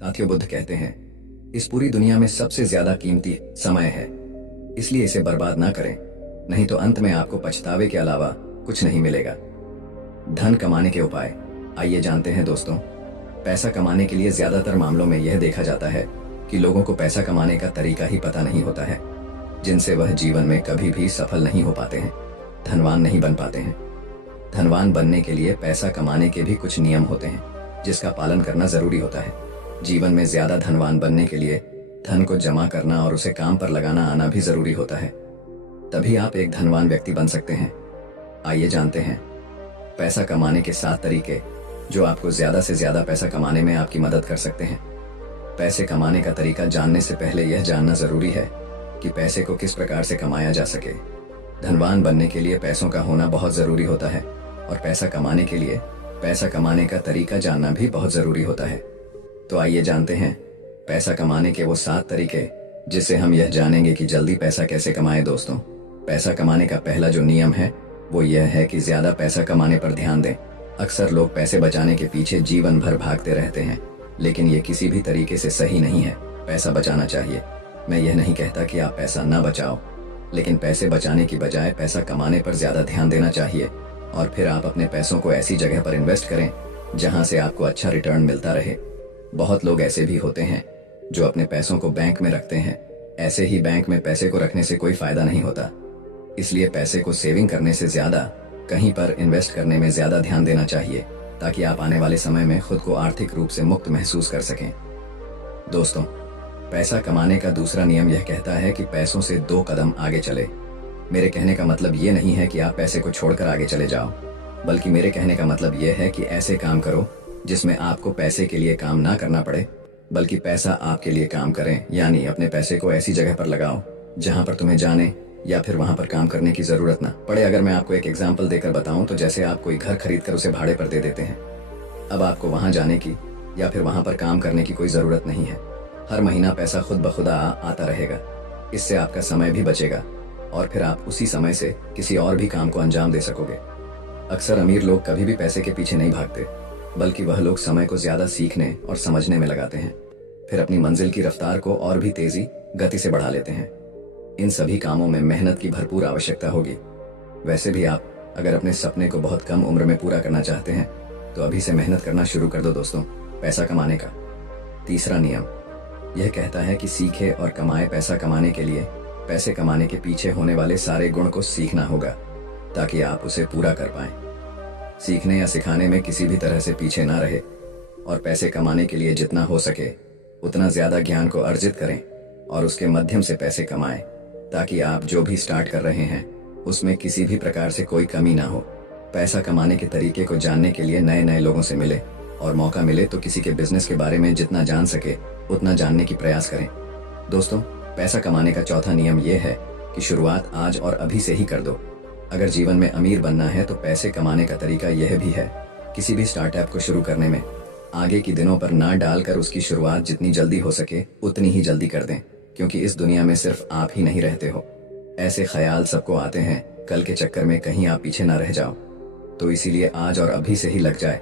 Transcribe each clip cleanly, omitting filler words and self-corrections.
साथियों, बुद्ध कहते हैं, इस पूरी दुनिया में सबसे ज्यादा कीमती समय है, इसलिए इसे बर्बाद ना करें, नहीं तो अंत में आपको पछतावे के अलावा कुछ नहीं मिलेगा। धन कमाने के उपाय आइए जानते हैं दोस्तों। पैसा कमाने के लिए ज्यादातर मामलों में यह देखा जाता है कि लोगों को पैसा कमाने का तरीका ही पता नहीं होता है, जिनसे वह जीवन में कभी भी सफल नहीं हो पाते हैं, धनवान नहीं बन पाते हैं। धनवान बनने के लिए पैसा कमाने के भी कुछ नियम होते हैं, जिसका पालन करना जरूरी होता है। जीवन में ज्यादा धनवान बनने के लिए धन को जमा करना और उसे काम पर लगाना आना भी जरूरी होता है, तभी आप एक धनवान व्यक्ति बन सकते हैं। आइए जानते हैं पैसा कमाने के 7 तरीके जो आपको ज्यादा से ज्यादा पैसा कमाने में आपकी मदद कर सकते हैं। पैसे कमाने का तरीका जानने से पहले यह जानना जरूरी है कि पैसे को किस प्रकार से कमाया जा सके। धनवान बनने के लिए पैसों का होना बहुत जरूरी होता है और पैसा कमाने के लिए पैसा कमाने का तरीका जानना भी बहुत जरूरी होता है। तो आइए जानते हैं पैसा कमाने के वो 7 तरीके जिससे हम यह जानेंगे कि जल्दी पैसा कैसे कमाएं। दोस्तों, पैसा कमाने का पहला जो नियम है वो यह है कि ज्यादा पैसा कमाने पर ध्यान दें। अक्सर लोग पैसे बचाने के पीछे जीवन भर भागते रहते हैं, लेकिन ये किसी भी तरीके से सही नहीं है। पैसा बचाना चाहिए। मैं यह नहीं कहता कि आप पैसा ना बचाओ, लेकिन पैसे बचाने की बजाय पैसा कमाने पर ज्यादा ध्यान देना चाहिए और फिर आप अपने पैसों को ऐसी जगह पर इन्वेस्ट करें जहां से आपको अच्छा रिटर्न मिलता रहे। बहुत लोग ऐसे भी होते हैं जो अपने पैसों को बैंक में रखते हैं। ऐसे ही बैंक में पैसे को रखने से कोई फायदा नहीं होता, इसलिए पैसे को सेविंग करने से ज्यादा कहीं पर इन्वेस्ट करने में ज्यादा ध्यान देना चाहिए, ताकि आप आने वाले समय में खुद को आर्थिक रूप से मुक्त महसूस कर सकें। दोस्तों, पैसा कमाने का दूसरा नियम यह कहता है कि पैसों से 2 कदम आगे चले। मेरे कहने का मतलब ये नहीं है कि आप पैसे को छोड़कर आगे चले जाओ, बल्कि मेरे कहने का मतलब यह है कि ऐसे काम करो जिसमें आपको पैसे के लिए काम ना करना पड़े, बल्कि पैसा आपके लिए काम करें। यानी अपने पैसे को ऐसी जगह पर लगाओ जहां पर तुम्हें जाने या फिर वहां पर काम करने की जरूरत ना पड़े। अगर मैं आपको एक एग्जाम्पल देकर बताऊं तो जैसे आप कोई घर खरीद कर उसे भाड़े पर दे देते हैं। अब आपको वहां जाने की या फिर वहां पर काम करने की कोई जरूरत नहीं है। हर महीना पैसा खुद ब खुदा आता रहेगा। इससे आपका समय भी बचेगा और फिर आप उसी समय से किसी और भी काम को अंजाम दे सकोगे। अक्सर अमीर लोग कभी भी पैसे के पीछे नहीं भागते, बल्कि वह लोग समय को ज्यादा सीखने और समझने में लगाते हैं, फिर अपनी मंजिल की रफ्तार को और भी तेजी गति से बढ़ा लेते हैं। इन सभी कामों में मेहनत की भरपूर आवश्यकता होगी। वैसे भी आप अगर अपने सपने को बहुत कम उम्र में पूरा करना चाहते हैं तो अभी से मेहनत करना शुरू कर दो। दोस्तों, पैसा कमाने का तीसरा नियम यह कहता है कि सीखे और कमाए। पैसा कमाने के लिए पैसे कमाने के पीछे होने वाले सारे गुण को सीखना होगा ताकि आप उसे पूरा कर पाएं। सीखने या सिखाने में किसी भी तरह से पीछे ना रहे और पैसे कमाने के लिए जितना हो सके उतना ज्यादा ज्ञान को अर्जित करें और उसके माध्यम से पैसे कमाएं, ताकि आप जो भी स्टार्ट कर रहे हैं उसमें किसी भी प्रकार से कोई कमी ना हो। पैसा कमाने के तरीके को जानने के लिए नए नए लोगों से मिले और मौका मिले तो किसी के बिजनेस के बारे में जितना जान सके उतना जानने की प्रयास करें। दोस्तों, पैसा कमाने का चौथा नियम यह है कि शुरुआत आज और अभी से ही कर दो। अगर जीवन में अमीर बनना है तो पैसे कमाने का तरीका यह भी है, किसी भी स्टार्टअप को शुरू करने में आगे की दिनों पर ना डालकर उसकी शुरुआत जितनी जल्दी हो सके उतनी ही जल्दी कर दें, क्योंकि इस दुनिया में सिर्फ आप ही नहीं रहते हो। ऐसे ख्याल सबको आते हैं, कल के चक्कर में कहीं आप पीछे ना रह जाओ। तो इसीलिए आज और अभी से ही लग जाए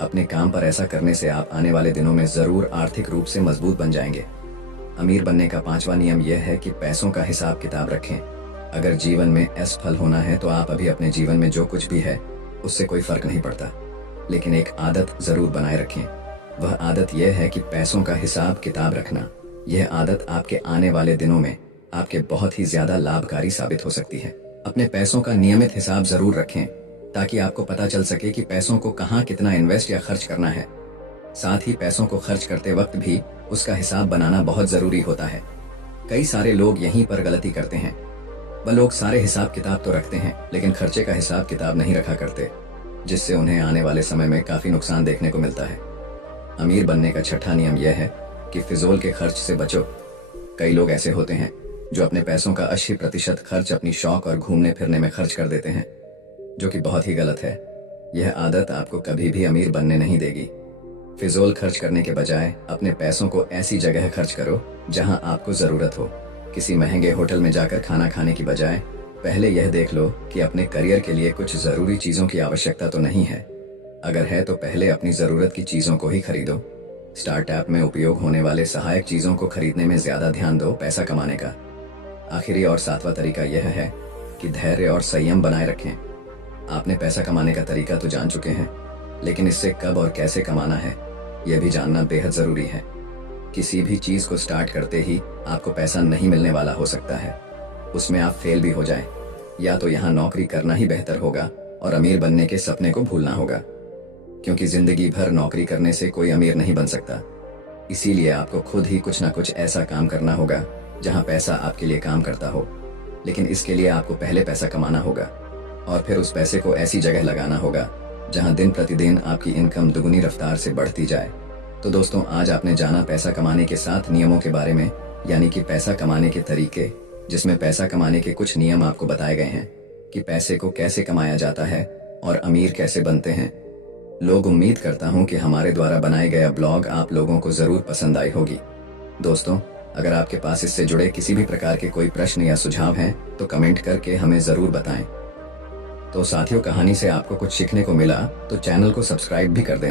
अपने काम पर। ऐसा करने से आप आने वाले दिनों में जरूर आर्थिक रूप से मजबूत बन जाएंगे। अमीर बनने का 5वां नियम यह है कि पैसों का हिसाब किताब रखें। अगर जीवन में असफल होना है तो आप अभी अपने जीवन में जो कुछ भी है उससे कोई फर्क नहीं पड़ता, लेकिन एक आदत जरूर बनाए रखें। वह आदत यह है कि पैसों का हिसाब किताब रखना। यह आदत आपके आने वाले दिनों में आपके बहुत ही ज्यादा लाभकारी साबित हो सकती है। अपने पैसों का नियमित हिसाब जरूर रखें ताकि आपको पता चल सके कि पैसों को कहाँ कितना इन्वेस्ट या खर्च करना है। साथ ही पैसों को खर्च करते वक्त भी उसका हिसाब बनाना बहुत जरूरी होता है। कई सारे लोग यहीं पर गलती करते हैं। वह लोग सारे हिसाब किताब तो रखते हैं लेकिन खर्चे का हिसाब किताब नहीं रखा करते, जिससे उन्हें आने वाले समय में काफी नुकसान देखने को मिलता है। अमीर बनने का 6ठा नियम यह है कि फिजूल के खर्च से बचो। कई लोग ऐसे होते हैं जो अपने पैसों का 80% खर्च अपनी शौक और घूमने फिरने में खर्च कर देते हैं, जो कि बहुत ही गलत है। यह आदत आपको कभी भी अमीर बनने नहीं देगी। फिजूल खर्च करने के बजाय अपने पैसों को ऐसी जगह खर्च करो जहां आपको जरूरत हो। किसी महंगे होटल में जाकर खाना खाने की बजाय पहले यह देख लो कि अपने करियर के लिए कुछ जरूरी चीजों की आवश्यकता तो नहीं है। अगर है तो पहले अपनी जरूरत की चीजों को ही खरीदो। स्टार्टअप में उपयोग होने वाले सहायक चीजों को खरीदने में ज्यादा ध्यान दो पैसा कमाने का। आखिरी और सातवां तरीका यह है कि धैर्य और संयम बनाए रखें। आपने पैसा कमाने का तरीका तो जान चुके हैं, लेकिन इससे कब और कैसे कमाना है यह भी जानना बेहद जरूरी है। किसी भी चीज को स्टार्ट करते ही आपको पैसा नहीं मिलने वाला हो सकता है, उसमें आप फेल भी हो जाएं। या तो यहाँ नौकरी करना ही बेहतर होगा और अमीर बनने के सपने को भूलना होगा, क्योंकि जिंदगी भर नौकरी करने से कोई अमीर नहीं बन सकता। इसीलिए आपको खुद ही कुछ ना कुछ ऐसा काम करना होगा जहाँ पैसा आपके लिए काम करता हो। लेकिन इसके लिए आपको पहले पैसा कमाना होगा और फिर उस पैसे को ऐसी जगह लगाना होगा जहाँ दिन प्रतिदिन आपकी इनकम दुगनी रफ्तार से बढ़ती जाए। तो दोस्तों, आज आपने जाना पैसा कमाने के 7 नियमों के बारे में, यानी कि पैसा कमाने के तरीके, जिसमें पैसा कमाने के कुछ नियम आपको बताए गए हैं कि पैसे को कैसे कमाया जाता है और अमीर कैसे बनते हैं। लोग उम्मीद करता हूं कि हमारे द्वारा बनाया गया ब्लॉग आप लोगों को जरूर पसंद आई होगी। दोस्तों, अगर आपके पास इससे जुड़े किसी भी प्रकार के कोई प्रश्न या सुझाव हैं तो कमेंट करके हमें जरूर बताएं। तो साथियों, कहानी से आपको कुछ सीखने को मिला तो चैनल को सब्सक्राइब भी कर दें।